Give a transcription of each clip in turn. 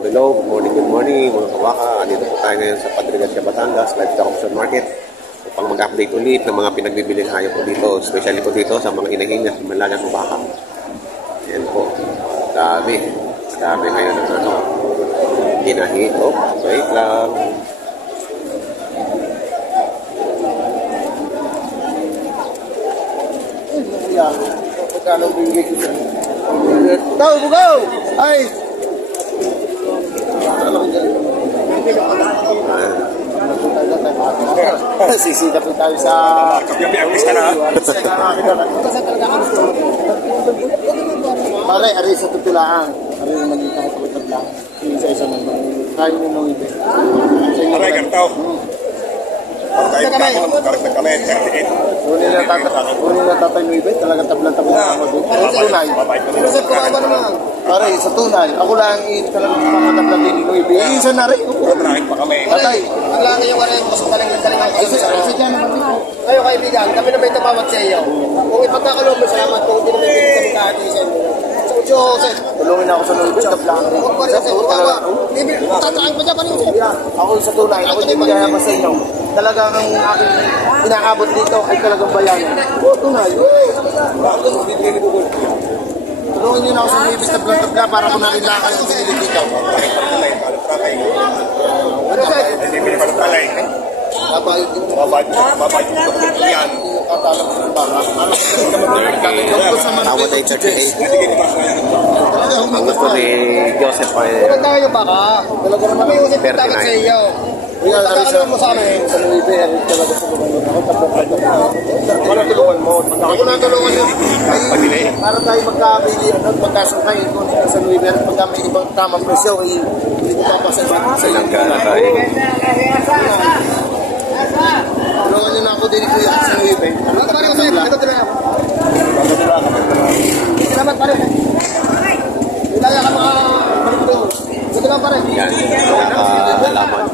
Hello, good morning mga kabaka. Dito po tayo ngayon sa Padre Garcia, Batangas, Livestock Auction Market upang mag-update ulit ng mga pinagbibiling hayop po dito, especially po dito sa mga inahin at malagang baka. Yan po, dami ngayon ng inahin. Oh, wait lang. Go! Ay! Sisita po tayo sa... Pare, ari sa tutulaan. Ari naman yung kakatawad lang. Isa-isa naman. Kayo nyo nung ibe. Pare, ganito. Kunin na tatay mo ibe. Talagang tablang-tablang ako doon. Tunay. Pare, sa tunay. Ako lang talagang makatablang din mo ibe. Isa na rin. Tatay. Ang lang yung warin, mas madaling ang kayo kaibigan, kami na may tabawat sa iyo. Kung ipagkakaloob mo, salamat po, hindi naman hindi kami kahati sa inyo. Joseph. Tulungin ako sa nung tablang. Tataan pa dyan pa rin. Ako sa tunay. Ako hindi maghahamas sa inyo. Talagang ang aking inaabot dito ay talagang bayanan. Tunay. Tulungin nyo na ako sa nung ibis tablang-tabla para kung nakita kayo sa nilid dito. Tawad ay 38. Ang gusto ni Joseph ay Kung tayo baka, talaga naman may usip yung takot sa iyo. Kung ipagkakaloob mo sa amin, Sa nung ibis talaga sa lumayon ako tablang-tabla. Wala tulungan mo. ako na tulungan nyo. Para tayo magkabili at magkasakay kung sa nung ibis pagka may ibang tamang presyo ay hindi ko papasabat sa ilang gana tayo. tulungan nyo na ako din kuya sa nung ibis. Pare ko sa'yo, ito tuloy ako. Salamat pare. Ilaya ka mga palito. Ito lang pare. Yan, nakakalaman.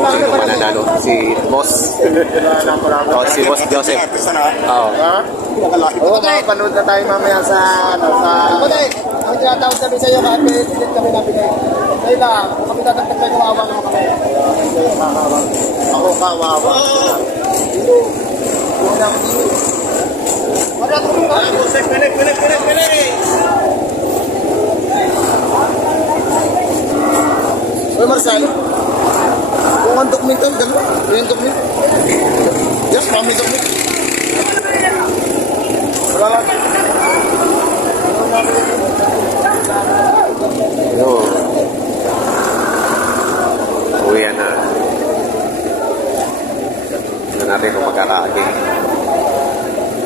Sino mananalo? Si Boss. Oh, si Boss Joseph. Oo. Oo, makapanood na tayo mamaya sa Ako na ang tinatawag sabi sa iyo kahit pilit kami nabigay. Kaya lang, kung kami tatagtag tayo kawawa naman kami. ako kawawa. Wala ko rin ba? Oy Marcel, kung ang dokumento, dalawa. Yung dokumento. Yes, mami dokumento. Wala lang. Yun. Uwi na. Tignan natin kung magkakaagi.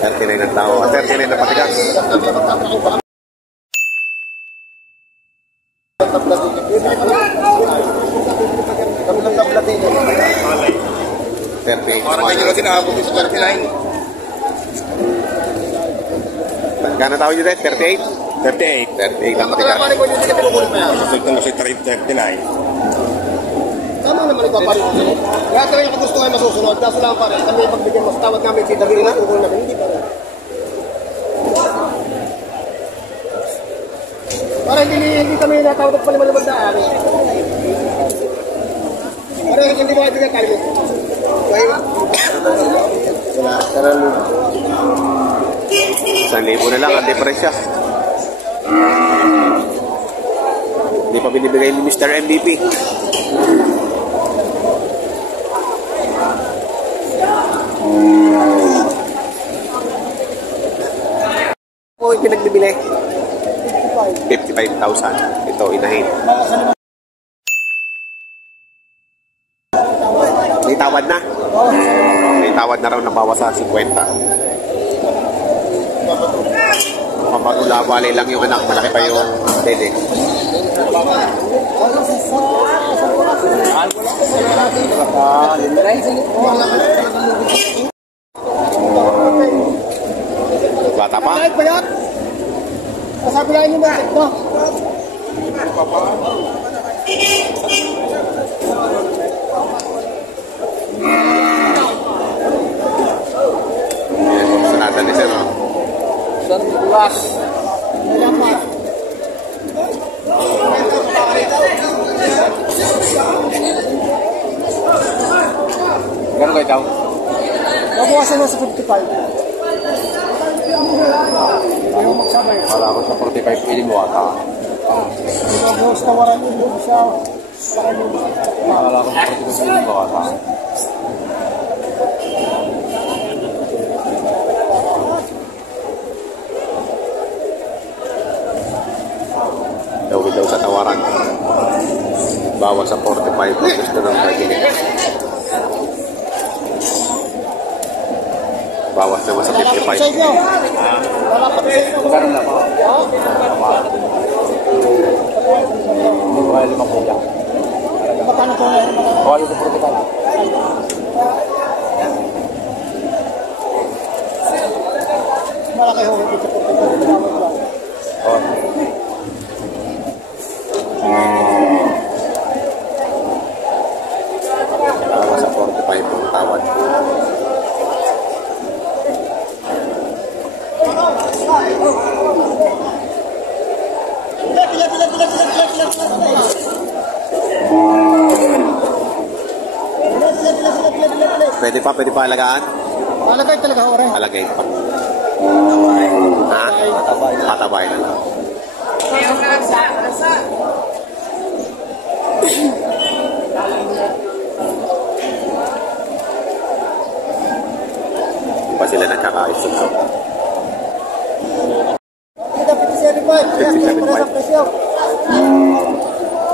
39 na tao. 39 na patigas. Kami ng tablatin. 38. Parang kayo natin nakabot sa 39. Gano'n tao nyo din? 38? 38. 38 ang patigas. Pare ko hindi ka pinukulit pa yan. Resulta na si 39. Tama naman ipapare ko. Kaya talaga kung gusto kayo masusunod, kaso lang pare, kami pagbigyan mas tawad namin, didali na kung namin, hindi pare. Pare, hindi kami natawad at paliman-liman daan. Pare, hindi mo kaibigan tayo mo. Wala, saralo. 1,000 na lang ang diferensya. Hindi pa binibigay ni Mr. MVP. O yung pinagbibili? 55,000. Ito, inahin. May tawad na. May tawad na raw na bawas sa 50. Paparula-wali lang yung anak. Malaki pa yung dede. Bata pa? Sabi lang niyo ba? No? Sunatan ni Sir. Bukas. bawasan mo sa 55. Ayaw magsabay. Wala ko sa 45 pili mo ata. Bawas na waran yun siya. Wala ko sa 45 pili mo ata. Daw sa tawaran. Bawas sa 45 kung gusto ng bargaining. Bawas naman sa 55. Sa inyo. Wala pa sa inyo. Magkaroon lang ako. Hindi ko kaya 5 lang. Magkano to na? O, yung sa 45. Malaki ho dito sa 45. O. Bawas sa 45 ang tawad. Pwede pa alagaan? Malagay talaga ho rin. Alagay pa. Ha? Patabay na lang. Hindi pa sila nagkakaisip.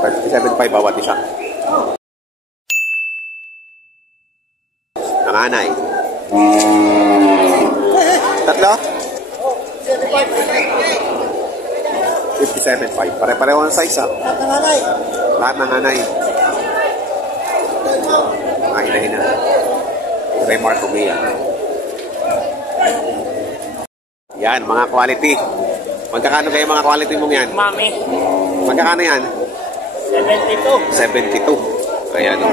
57.5 bawat isa. Nanganay. Tatlo? 57.5. Pare-pareho ang size, ha? Lahat ng nanay. Mga inahin na. Remark Umia. Yan, mga quality. Magkakano kayo mga quality mong yan? Mami. Magkakano yan? 72. 72. Ayan, o.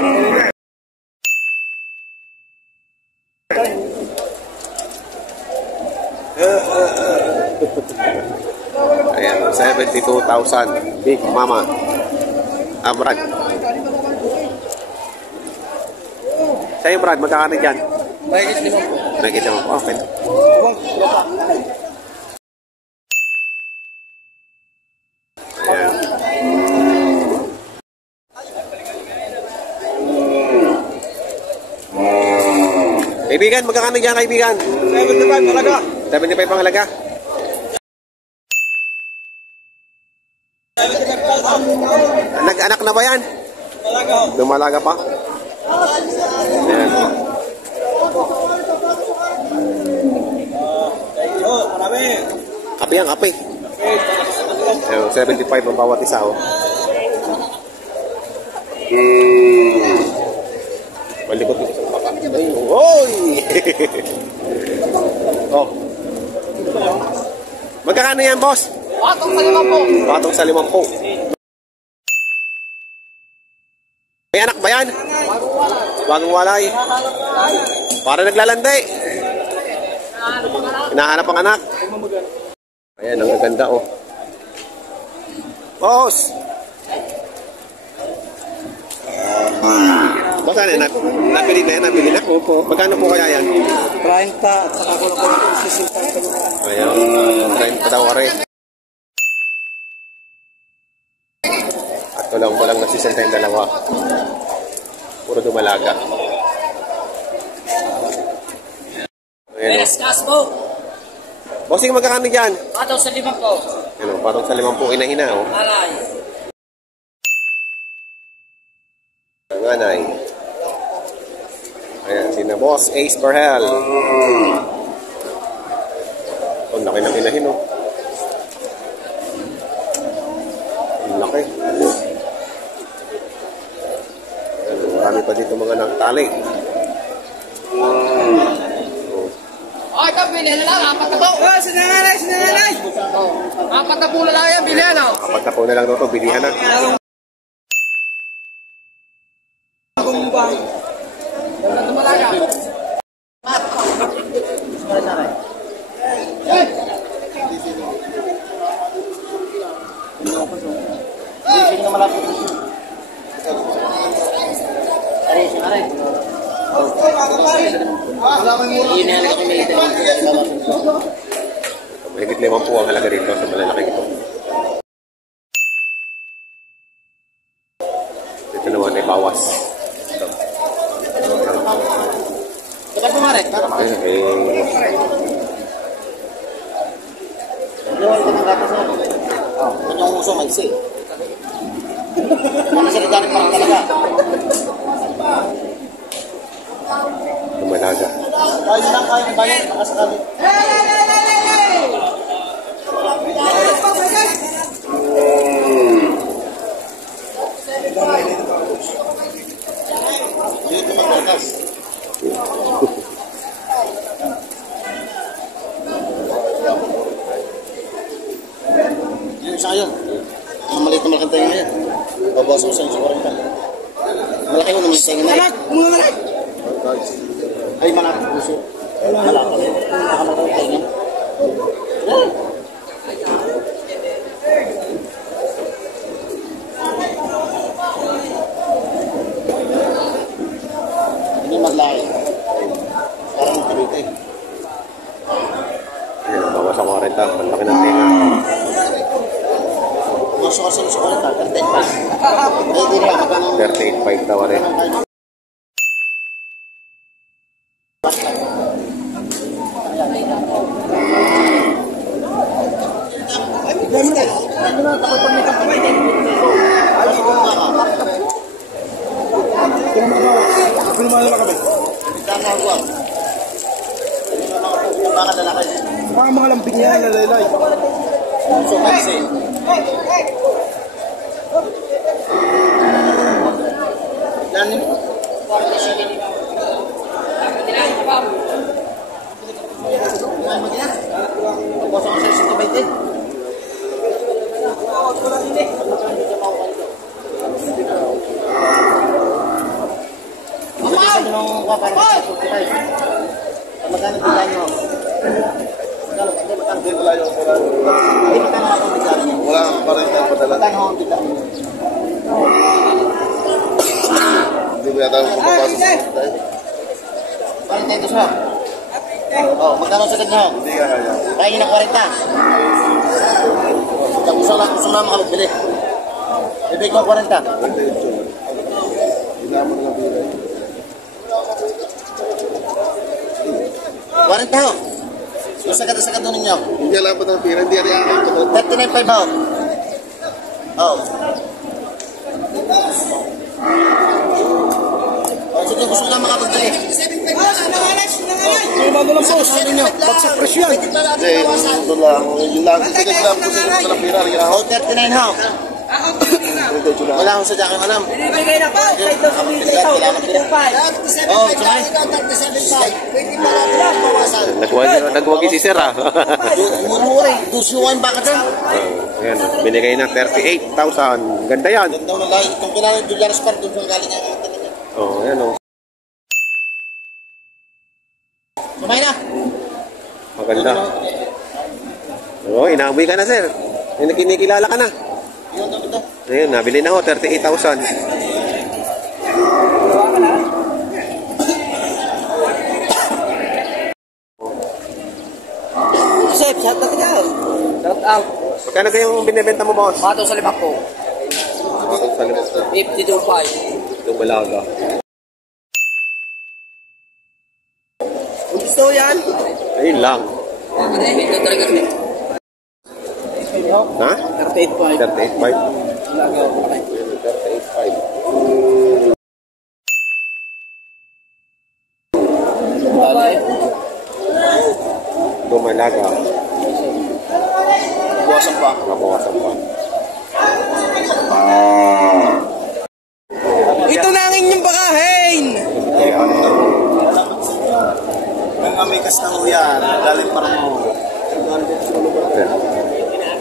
Ayan, 72,000. Big Mama. Brad. Sa'yo, Brad, magkakano dyan? Nakikita mo po. Okay. Ayan. Kaibigan, magkakano dyan, kaibigan? 75 talaga. 75 ang halaga. Nag-anak na ba yan? Lumalaga pa? Ayan. Kape yan, kape. Ayan, 75 ang bawat isa, oh. Malikot dito sa baka. Oy! Oh. Magkakano yan, boss? Patong sa 5 po. Patong sa 50. May anak ba yan? Bagong walay. Para naglalandi. Hinahanap ang anak. Ayan, ang ganda, oh. Boss! Boss, ano yan? Nabili na yan? Nabili na? Opo. Magkano po kaya yan? 30 at saka ko na po ng Ayan, 30 daw rin. At tulang ko lang nasisenta yung dalawa. Puro dumalaga. Ayan, Yes, gas po. bossing, magkakano dyan? Patong sa 5 po. Ano, patong sa 50 ina-ina, oh. Alay. Nanganay. Ayan, sina Boss Ace Berhel. Oh, laki ng inahin, oh. Ang laki. Ayan, marami pa dito mga nagtali. Ay, ito, bilhin na lang. 4 na po. Oh, sinanganay. Oh, 4 na po na lang yan, bilhin, oh. Kapag na po na lang ito, bilihan na. Tumalaga. Ay, Mahigit 5 po ang halaga dito sa malalaking ito. Dito naman ay bawas. Kita po, Marek. Kanyang uso, may isi. Kung nasa nagdaring parang talaga. Lumalaga. Kaya lang kayo bayan, makasakali. Dito magbatas. Yung isa yun. Ang maliit na malakang tayo ngayon. Babawas mo sa yung sukarang ka. Malaki mo naman tayo ngayon. Malak! Mga malak! Ay, malak. Malak. Nakamalak tayo ngayon. Hindi maglaki. Parang kabite. Ayan, bawas ang 40. Ang laki ng tinga. Gusto kasi yung sukarang ka. 35. Ay, di na. Magkano 38.5 daw rin. Mga lambing yan, lalaylay. So, may say. Lani? Tapos ang sa sito baite. Magkano bigay nyo? Wala kang pa rin tayo padala. Hindi ba yata pumapasok sa tayo? Parang tayo siya. Oh, magkano sa kanya? Hindi ka kaya. Kaya nyo na 40. Gusto lang makapagbili. Bibig ko 40. Hindi naman nga bilay. 40 ho. Sagad doon ninyo. Hindi alam ba ng pira? Hindi rin akin ito. 39.5 ho. Oh. Oh, sige, gusto lang makapagbili. Ay, bago lang boss. Bagsak presyo yan. Hindi, ito lang. Yun lang. Sige lang po sa ito ng pira. Oh, 39 ho. Wala akong sadya kang alam. Binibigay na pa. Ito sa mga ito. Oh, sumay. Nagwagi si Sir ah. Mura-mura eh. Dusyuan baka dyan. Ayan, binigay na 38,000. Ganda yan. Ganda mo lang. Itong kailangan Julian Spar doon sa galing ang talaga. Oh, ayan oh. Sumay na. Maganda. Oh, inaamoy ka na, Sir. Kinikilala ka na. Yun, dapat daw. Ayun, nabili na ho, 38,000. Chef, shout out ka. Shout out. Magkano kayong binibenta mo, boss? Bato sa libak ko. Sa limos na. 52.5. Itong balaga. Kung gusto mo yan? Ayun lang. Ito talaga siya. Ha? 38.5. 38,500. 38,500. Dumalaga. Buwasan pa. Nabawasan pa. Ito na ang inyong bakahin! Ayan. Ang amikas na ho yan. Galing para mo.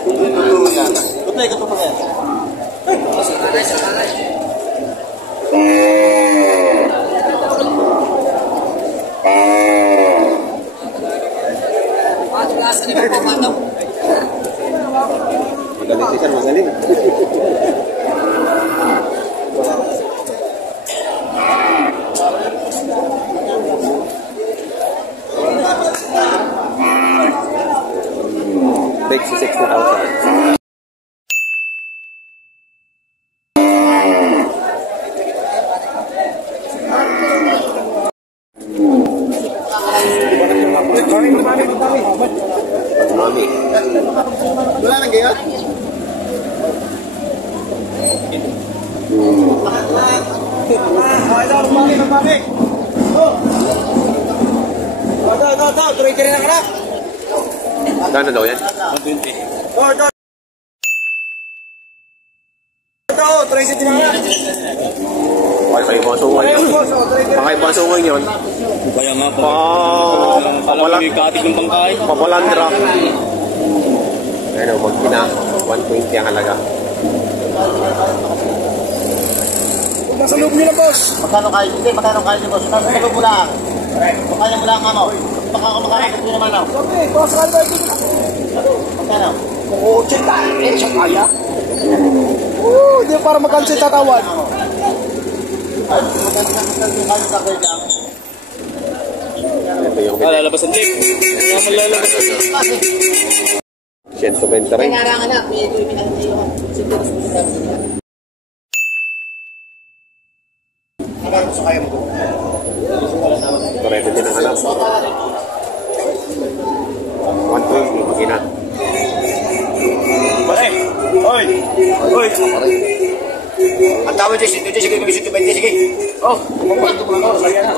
Ito yan. Ito ito pa yan. Magaling si Sir Magkano daw yan? 120. Kakaiba ang sungay yun. Kakaiba ang sungay yun. Kaya nga po. Papalang. Katig ng bangkay. Papalandra. Ano, magkina. 120 ang halaga. Nasa loob nila, boss. Magkano kayo? Hindi, magkano kayo niyo, boss? Nasa loob mo lang. Magkano mo lang, ano? Baka ako magkano ko naman, ano? Okay, boss, ano ba ito? Magkano? Oo, tsinta. Eh, siya kaya. Oo, hindi para magkansin tatawan. Ay, magkano kayo sa kayo lang? Ito yung Lalabas ang tape. Kaya malalabas ang tape. 120 rin. Narangan na. May ito yung pinag-iwan. Siguro susunod na. Magkano sa kayo mo? Ito ready din ang alam. 120, magkina. Pare, oy. Oy. Ang tawag dyan, sige, mag-isip 20, sige. Oh, kumapagod mo lang ako. Sige na.